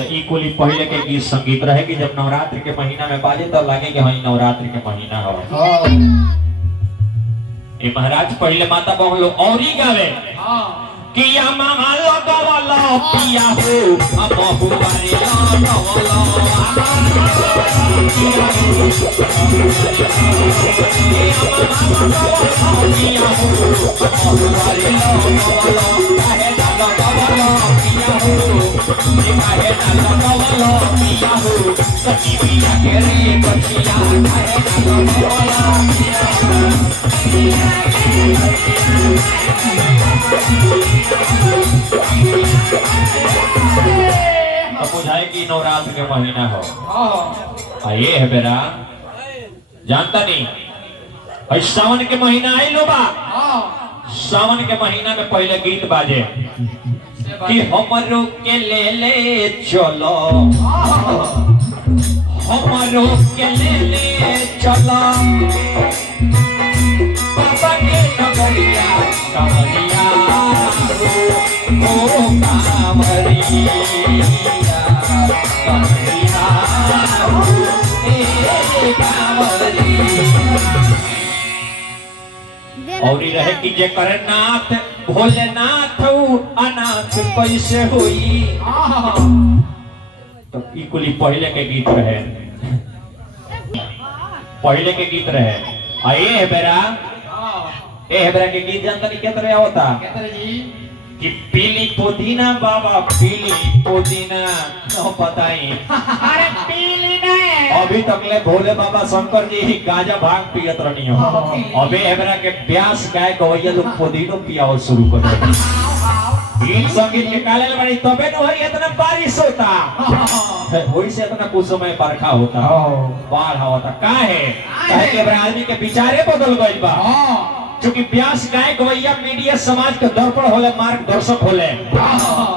तो ई कुली पहले के गीत संगीत रहे कि जब नवरात्र के महीना में बाजे तो लगे कि हाँ नवरात्र के महीना हो। ये महाराज पहले माता बहन लोग और ही गावे कि या मामा लगवाला पिया हो अब बहुवारी लगवाला बुझाए कि नवरात्र के महीना हो। ये है बेरा जानता नहीं सावन के महीना आई लो बा। सावन के महीना में पहले गीत बाजे कि हमरो के ले चलो हमरो के ले चलो बाबा के नगरिया कांवरिया ओ कांवरिया कांवरिया ए कांवरिया। और रहे कि जे करे नाथ भोलेनाथ अनाथ कैसे हुई। तो ई कुली पहले के गीत रहे पहले के गीत रहे। ये है बेरा के गीत जानता नहीं क्या तरह होता कि पीली पुदीना बाबा पीली पुदीना तो पता ही अरे पीली नहीं अभी तक ले भोले बाबा शंकर जी ही गांजा भांग पियत रहनी हो। अबे हमरा के प्यास गाय गवैया लोग पुदीनो पियाओ शुरू कर दे। गीत संगीत निकाले बड़ी तबे न हरी इतना बारिश होता वही से इतना कुछ समय बरखा होता बाढ़ होता काहे के आदमी के विचारे बदल गइल बा। क्योंकि प्यास गाय गवैया मीडिया समाज के दर्पण होले मार्गदर्शक होले।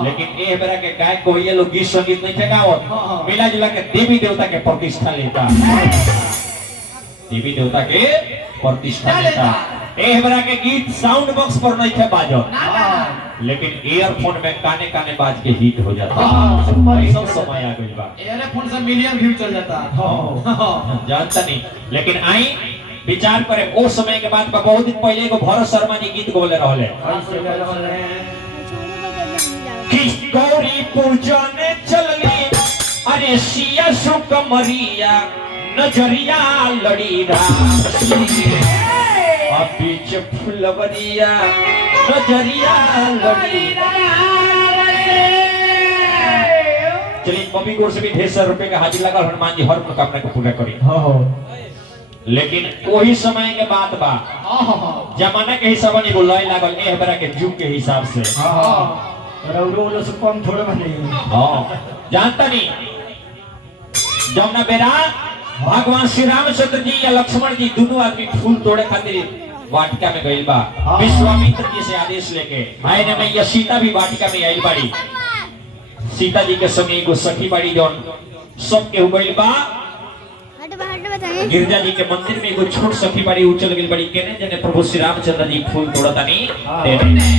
लेकिन ए बेरा के गाय गवैया लोग गीत संगीत नहीं ठेकावत मिला जुला के देवी देवता के प्रतिष्ठा लेता देवी देवता के प्रतिष्ठा लेता। ए बेरा के गीत साउंड बॉक्स पर नहीं थे बाजो लेकिन ईयरफोन में काने काने बाज के हिट हो जाता। सब समय आ गइल बा ईयरफोन से मिलियन व्यू चल जाता जानता नहीं। लेकिन आई विचार करे ओ समय के बाद बहुत दिन पहले को भरत शर्मा जी गीत बोले रहले कि गौरी पूजन चलली अरे सिया सुकमरिया नजरिया लड़ी बीच फुलवरिया नजरिया लड़ी। चलिए मम्मी को से भी ढेर सारे रुपए का हाजिर लगा हनुमान जी हर मनोकामना को पूरा करी। लेकिन वही समय के बात बा जमाना के हिसाब नहीं बोल लागल ए बरा के जुग के हिसाब से से कम थोड़े बने जानता नहीं जमुना बेरा भगवान श्री रामचंद्र जी या लक्ष्मण जी दोनों आदमी फूल तोड़े खातिर वाटिका में गइल बा। विश्वामित्र जी से आदेश लेके भाई ने मैया सीता भी वाटिका में आइल बाड़ी। सीता जी के संगे एगो सखी बाड़ी जौन सब के हो गइल बा। गिरजा जी के मंदिर में एगो छोट सखी बाड़ी उचल गइल बड़ी केने जने प्रभु श्री रामचंद्र जी फूल तोड़तानी देने।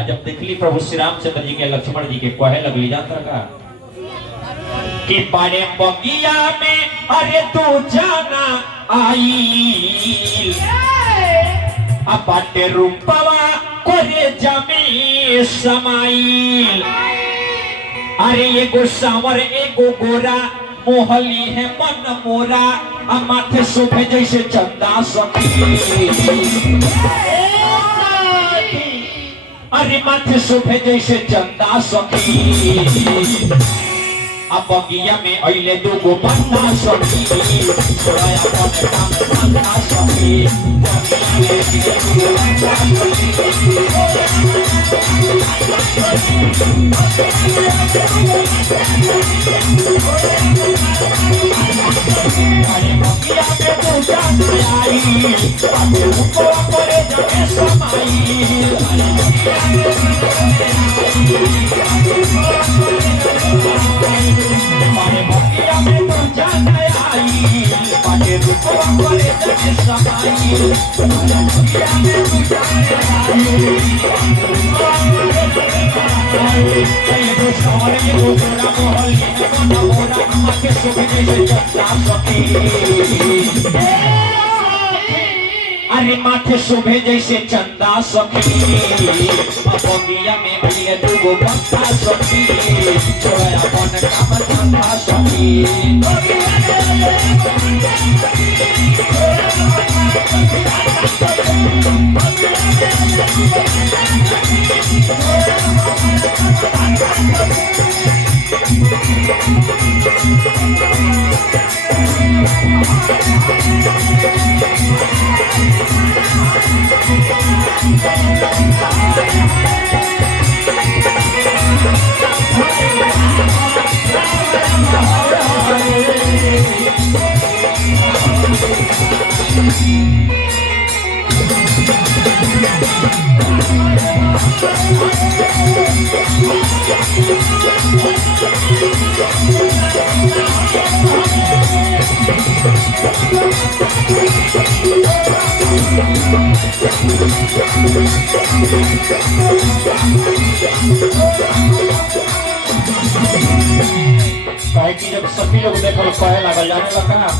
आ जब देखली प्रभु श्री रामचंद्र जी के लक्ष्मण जी के कहे लगली जानता का कि बारे बगिया में अरे तू जाना आई अपाटे रूपवा कोरे जमी समाइल अरे एगो सावर एगो गोरा मोहली है मन मोरा आ माथे शोभे जैसे चंदा सखी अरे माथे शोभे जैसे चंदा सखी अब बगिया में अइले दो गो बंदा सखी छोड़ाया अपन काम बंदा सखी अरे बगिया में दो जान आई बाबू को करे जगे समाई अरे बगिया में हमारे बगिया में तो जान आई बाटे रुको करे जगे समाई हमारे बगिया में तो जान आई ये तो शहर ये तो पूरा मोहल्ले में बना मोरा माथे सुबह जैसे चंदा सखी अरे माथे शोभे जैसे चंदा सखी बगिया में भलिया दूगो बंदा सखी छोड़ा अपन काम धंधा सखी कहे कि जब सभी लोग देखल कहे लागल जाने लगा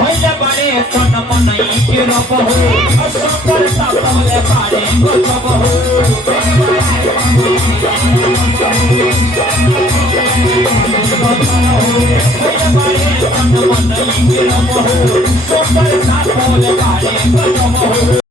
भैया बारे तन मनई के रब हो असंकर तबले बारे गजब हो भैया बारे तन मनई के रब हो असंकर तबले बारे गजब हो